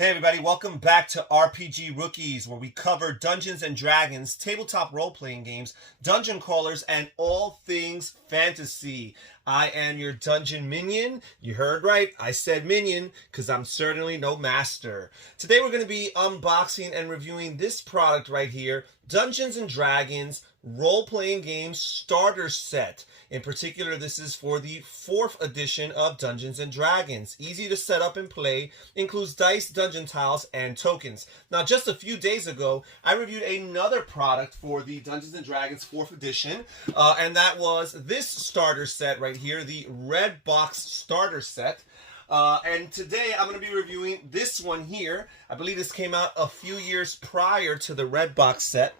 Hey everybody, welcome back to RPG Rookies, where we cover Dungeons and Dragons, tabletop role-playing games, dungeon crawlers, and all things fantasy. I am your dungeon minion. You heard right, I said minion, because I'm certainly no master. Today we're going to be unboxing and reviewing this product right here, Dungeons and Dragons role-playing game starter set. In particular, this is for the 4th edition of Dungeons and Dragons. Easy to set up and play, includes dice, dungeon tiles, and tokens. Now, just a few days ago, I reviewed another product for the Dungeons and Dragons 4th edition, and that was this starter set right here, the Red Box starter set. And today I'm going to be reviewing this one here. I believe this came out a few years prior to the Red Box set.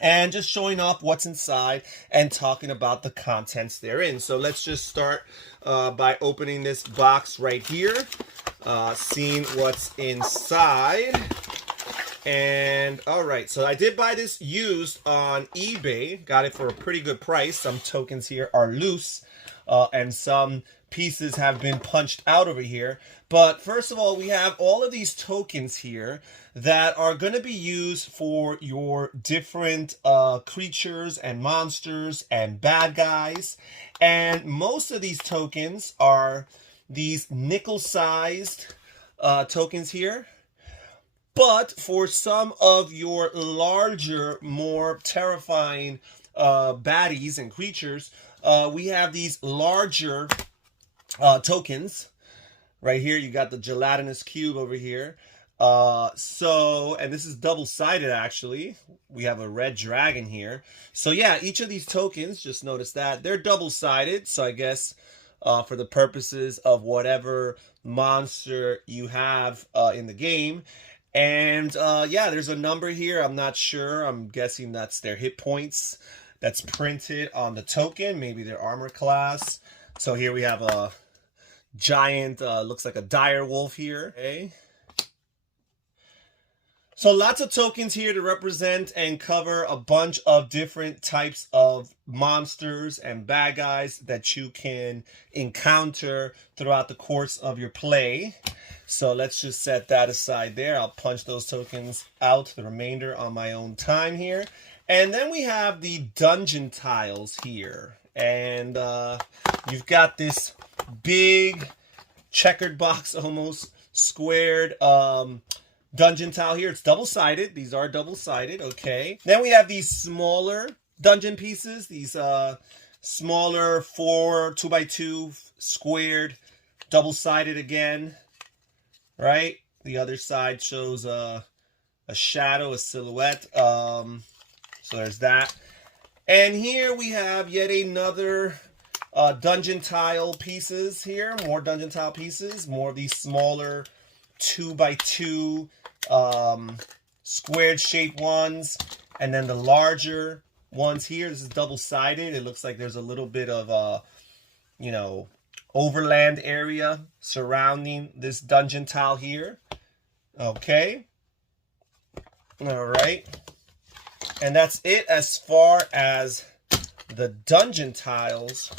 And just showing off what's inside and talking about the contents therein. So let's just start by opening this box right here, seeing what's inside. And all right, so I did buy this used on eBay. Got it for a pretty good price. Some tokens here are loose, and some pieces have been punched out over here. But first of all, we have all of these tokens here that are going to be used for your different creatures and monsters and bad guys. And most of these tokens are these nickel-sized tokens here. But for some of your larger, more terrifying baddies and creatures, we have these larger tokens. Right here, you got the gelatinous cube over here. And this is double-sided, actually. We have a red dragon here. So yeah, each of these tokens, just notice that, they're double-sided. So I guess for the purposes of whatever monster you have in the game. And yeah, there's a number here. I'm not sure. I'm guessing that's their hit points that's printed on the token. Maybe their armor class. So here we have a giant, looks like a dire wolf here. Okay. So lots of tokens here to represent and cover a bunch of different types of monsters and bad guys that you can encounter throughout the course of your play. So let's just set that aside there. I'll punch those tokens out, the remainder on my own time here. And then we have the dungeon tiles here. And you've got this big checkered box, almost squared dungeon tile here. It's double-sided. These are double-sided, okay. Then we have these smaller dungeon pieces, these smaller 2x2 squared, double-sided again, right? The other side shows a shadow, a silhouette. So there's that. And here we have yet another dungeon tile pieces here. More dungeon tile pieces. More of these smaller 2x2 squared shaped ones. And then the larger ones here. This is double-sided. It looks like there's a little bit of, overland area surrounding this dungeon tile here. Okay. All right. And that's it as far as the dungeon tiles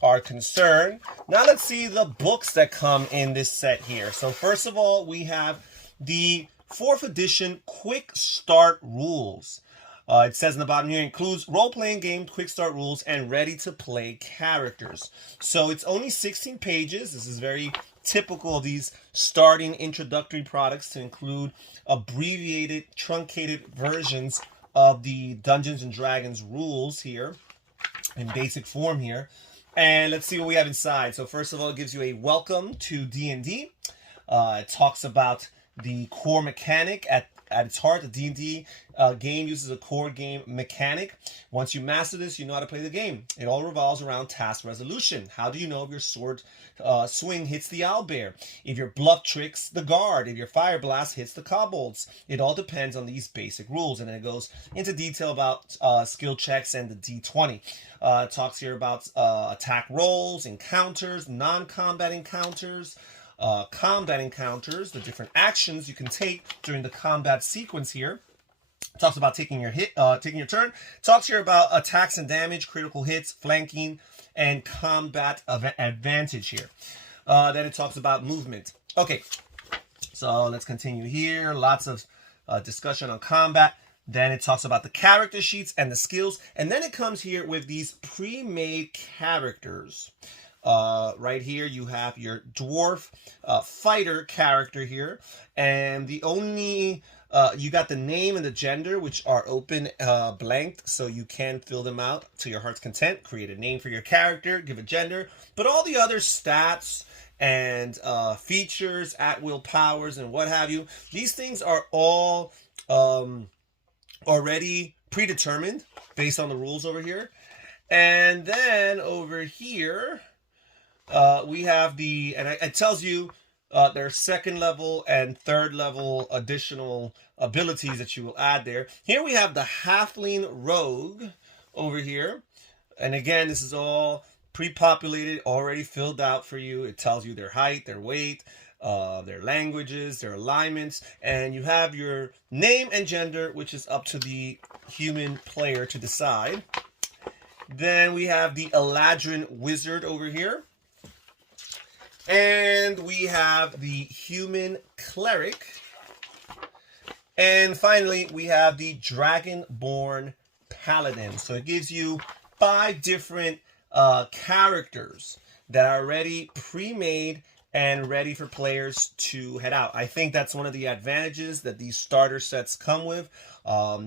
are concerned. Now let's see the books that come in this set here. So first of all, we have the 4th edition Quick Start Rules. It says in the bottom here, includes role-playing game, quick start rules, and ready-to-play characters. So it's only 16 pages. This is very typical of these starting introductory products to include abbreviated, truncated versions of the Dungeons and Dragons rules here in basic form here. And let's see what we have inside. So first of all, it gives you a welcome to D&D. It talks about the core mechanic at its heart. The D&D game uses a core game mechanic. Once you master this, you know how to play the game. It all revolves around task resolution. How do you know if your sword swing hits the owlbear? If your bluff tricks the guard? If your fire blast hits the kobolds? It all depends on these basic rules. And then it goes into detail about skill checks and the D20. It talks here about attack rolls, encounters, non-combat encounters, combat encounters, the different actions you can take during the combat sequence here. It talks about taking your turn. It talks here about attacks and damage, critical hits, flanking, and combat advantage here. Then it talks about movement. Okay, So let's continue here. Lots of discussion on combat. Then it talks about the character sheets and the skills. And then it comes here with these pre-made characters. Right here you have your dwarf fighter character here. And the only... you got the name and the gender, which are open blanked, so you can fill them out to your heart's content. Create a name for your character, give a gender. But all the other stats and features, at-will powers, and what have you, these things are all... already predetermined based on the rules over here. And then over here, we have the, and it tells you their second level and third level additional abilities that you will add there. Here we have the Halfling Rogue over here. And again, this is all pre-populated, already filled out for you. It tells you their height, their weight, their languages, their alignments, and you have your name and gender, which is up to the human player to decide. Then we have the Eladrin Wizard over here. And we have the Human Cleric. And finally, we have the Dragonborn Paladin. So it gives you 5 different characters that are already pre-made and ready for players to head out. I think that's one of the advantages that these starter sets come with.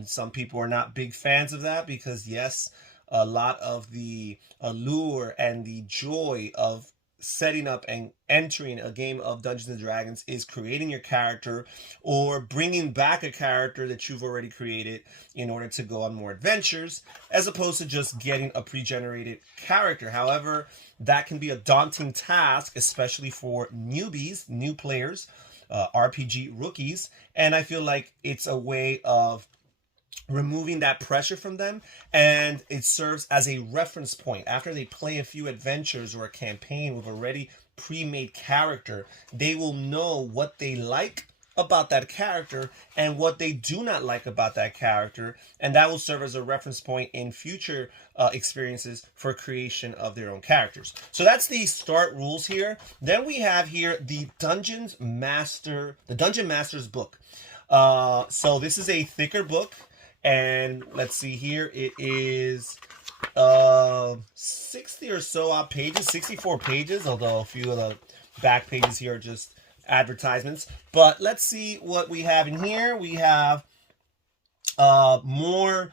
Some people are not big fans of that because, yes, a lot of the allure and the joy of setting up and entering a game of Dungeons and Dragons is creating your character or bringing back a character that you've already created in order to go on more adventures, as opposed to just getting a pre-generated character. However, that can be a daunting task, especially for newbies, new players, RPG rookies, and I feel like it's a way of removing that pressure from them, and it serves as a reference point. After they play a few adventures or a campaign with already pre-made character, they will know what they like about that character and what they do not like about that character, and that will serve as a reference point in future experiences for creation of their own characters. So that's the start rules here. Then we have here the Dungeon Master's book. So this is a thicker book. And let's see here, it is 60 or so odd pages, 64 pages, although a few of the back pages here are just advertisements. But let's see what we have in here. We have more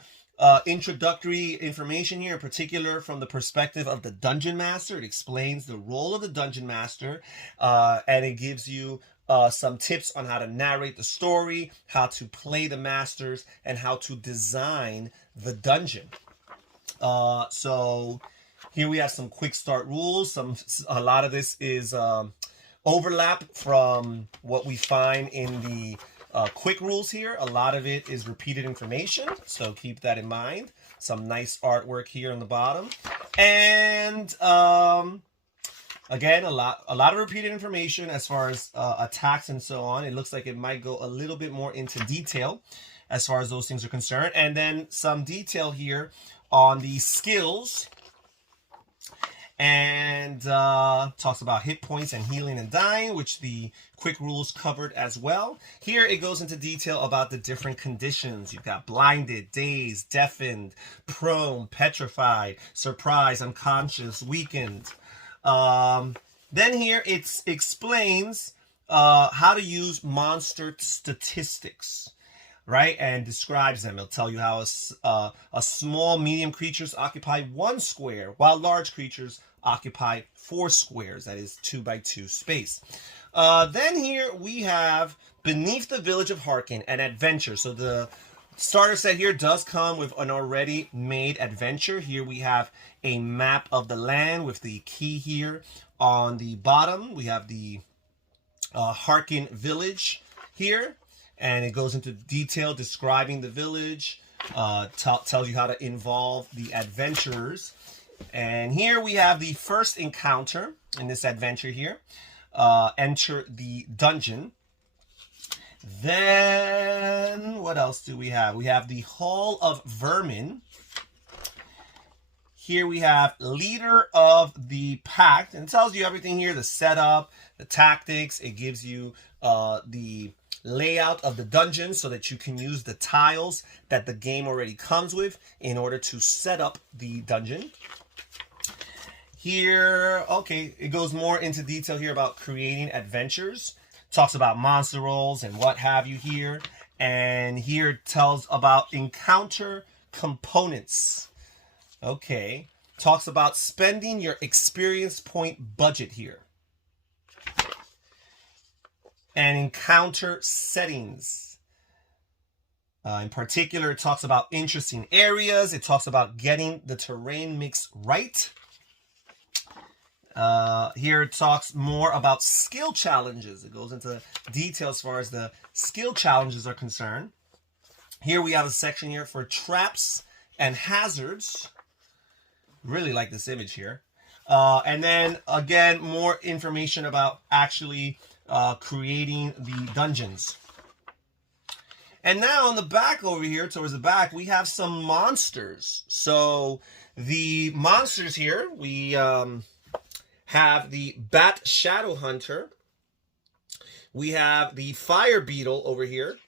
introductory information here, in particular from the perspective of the Dungeon Master. It explains the role of the Dungeon Master, and it gives you some tips on how to narrate the story, how to play the masters, and how to design the dungeon. So here we have some quick start rules. A lot of this is overlap from what we find in the quick rules here. A lot of it is repeated information, so keep that in mind. Some nice artwork here on the bottom, and again, a lot of repeated information as far as attacks and so on. It looks like it might go a little bit more into detail as far as those things are concerned. And then some detail here on the skills. And talks about hit points and healing and dying, which the quick rules covered as well. Here it goes into detail about the different conditions. You've got blinded, dazed, deafened, prone, petrified, surprised, unconscious, weakened. Then here it explains how to use monster statistics, right? And describes them. It'll tell you how a small, medium creatures occupy 1 square, while large creatures occupy 4 squares. That is 2 by 2 space. Then here we have Beneath the Village of Harkin, an adventure. So the starter set here does come with an already made adventure. Here we have a map of the land with the key here on the bottom. We have the Harkin village here, and it goes into detail describing the village, tells you how to involve the adventurers. And here we have the first encounter in this adventure here. Enter the dungeon. Then, what else do we have? We have the Hall of Vermin. Here we have Leader of the Pact, and it tells you everything here, the setup, the tactics. It gives you the layout of the dungeon so that you can use the tiles that the game already comes with in order to set up the dungeon. Here, okay, it goes more into detail here about creating adventures. Talks about monster rolls and what have you here. And here it tells about encounter components. Okay. Talks about spending your experience point budget here. And encounter settings. In particular, it talks about interesting areas. It talks about getting the terrain mix right. Here it talks more about skill challenges. It goes into detail as far as the skill challenges are concerned. Here we have a section here for traps and hazards. Really like this image here. And then again, more information about actually creating the dungeons. And now on the back over here, towards the back, we have some monsters. So the monsters here, we have the Bat Shadow Hunter. We have the Fire Beetle over here.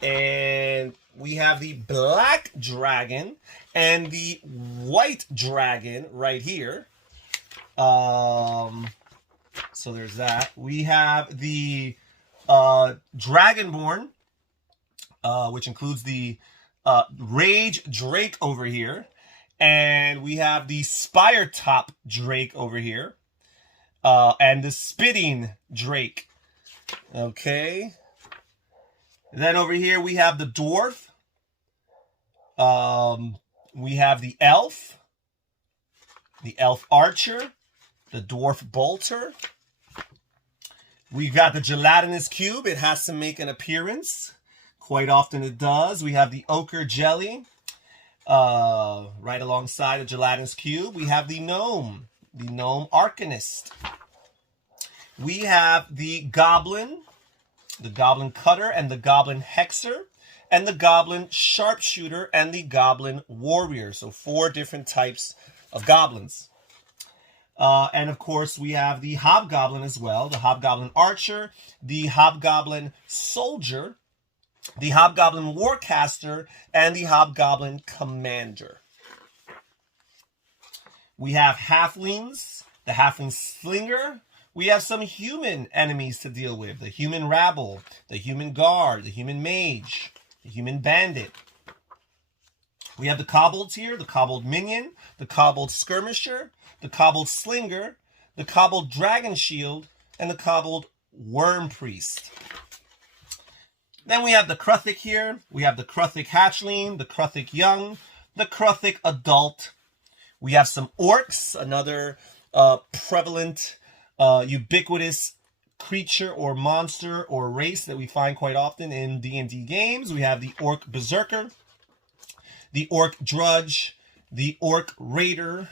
And we have the Black Dragon and the White Dragon right here. So there's that. We have the Dragonborn, which includes the Rage Drake over here. And we have the Spire Top Drake over here. And the Spitting Drake. Okay. Then over here we have the Dwarf. We have the Elf. The Elf Archer. The Dwarf Bolter. We've got the Gelatinous Cube. It has to make an appearance. Quite often it does. We have the Ochre Jelly. Right alongside the Gelatinous Cube, we have the Gnome Arcanist. We have the Goblin Cutter, and the Goblin Hexer, and the Goblin Sharpshooter, and the Goblin Warrior. So 4 different types of goblins. And of course, we have the Hobgoblin as well, the Hobgoblin Archer, the Hobgoblin Soldier, the Hobgoblin Warcaster, and the Hobgoblin Commander. We have Halflings, the Halfling Slinger. We have some human enemies to deal with. The Human Rabble, the Human Guard, the Human Mage, the Human Bandit. We have the Kobolds here, the Kobold Minion, the Kobold Skirmisher, the Kobold Slinger, the Kobold Dragon Shield, and the Kobold Worm Priest. Then we have the Kruthic here. We have the Kruthic Hatchling, the Kruthic Young, the Kruthic Adult. We have some Orcs, another prevalent, ubiquitous creature or monster or race that we find quite often in D&D games. We have the Orc Berserker, the Orc Drudge, the Orc Raider.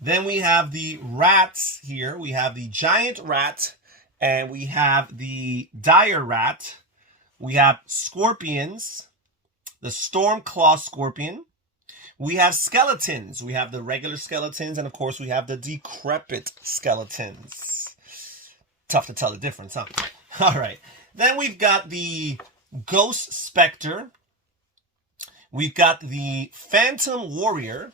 Then we have the rats here. We have the Giant Rat, and we have the Dire Rat. We have scorpions, the Stormclaw Scorpion. We have skeletons. We have the regular skeletons, and of course we have the decrepit skeletons. Tough to tell the difference, huh? All right. Then we've got the Ghost Spectre. We've got the Phantom Warrior.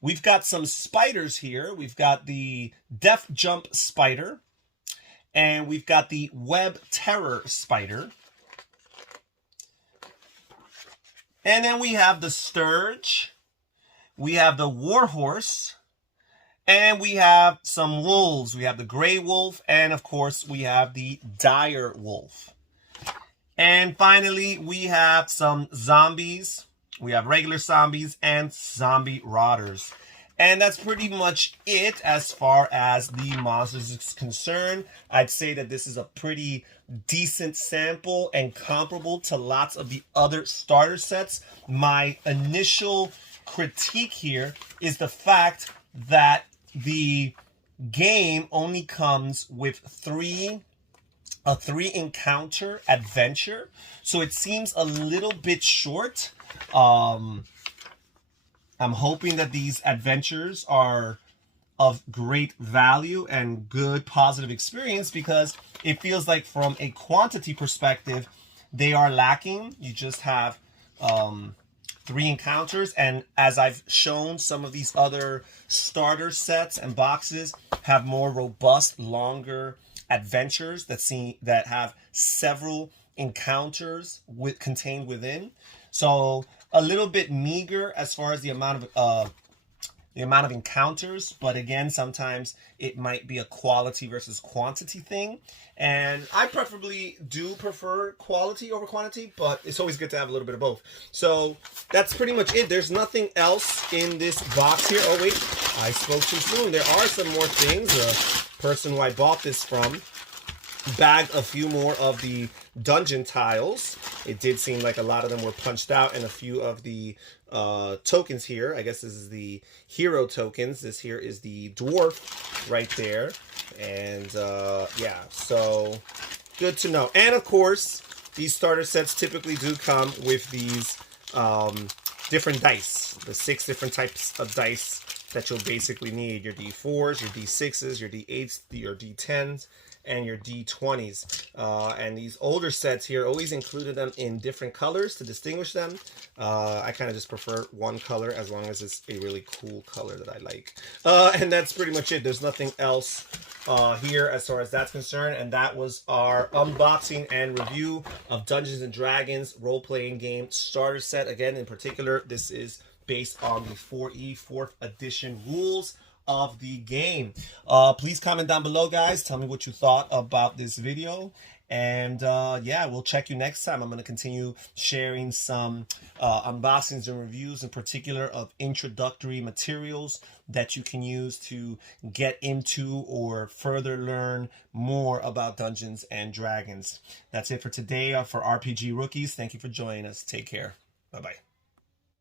We've got some spiders here. We've got the Death Jump Spider. And we've got the Web Terror Spider. And then we have the Sturge. We have the Warhorse. And we have some wolves. We have the Grey Wolf. And of course, we have the Dire Wolf. And finally, we have some zombies. We have regular zombies and zombie rotters. And that's pretty much it as far as the monsters is concerned. I'd say that this is a pretty decent sample and comparable to lots of the other starter sets. My initial critique here is the fact that the game only comes with a 3 encounter adventure. So it seems a little bit short. I'm hoping that these adventures are of great value and good positive experience, because it feels like from a quantity perspective, they are lacking. You just have 3 encounters, and as I've shown, some of these other starter sets and boxes have more robust, longer adventures that have several encounters contained within. So a little bit meager as far as the amount of encounters, but again, sometimes it might be a quality versus quantity thing, and I preferably do prefer quality over quantity, but it's always good to have a little bit of both. So that's pretty much it. There's nothing else in this box here. Oh wait, I spoke too soon. There are some more things. The person who I bought this from bagged a few more of the dungeon tiles. It did seem like a lot of them were punched out, and a few of the tokens here. I guess this is the hero tokens. This here is the dwarf right there. And yeah, so good to know. And of course, these starter sets typically do come with these different dice, the 6 different types of dice that you'll basically need. Your D4s, your D6s, your D8s, your D10s, and your D20s. And these older sets here always included them in different colors to distinguish them. I kind of just prefer one color as long as it's a really cool color that I like. And that's pretty much it. There's nothing else here as far as that's concerned. And that was our unboxing and review of Dungeons & Dragons role-playing game starter set. Again, in particular, this is based on the 4E 4th edition rules of the game. Please comment down below, guys. Tell me what you thought about this video. And yeah, we'll check you next time. I'm going to continue sharing some unboxings and reviews, in particular of introductory materials that you can use to get into or further learn more about Dungeons and Dragons. That's it for today for RPG Rookies. Thank you for joining us. Take care. Bye-bye.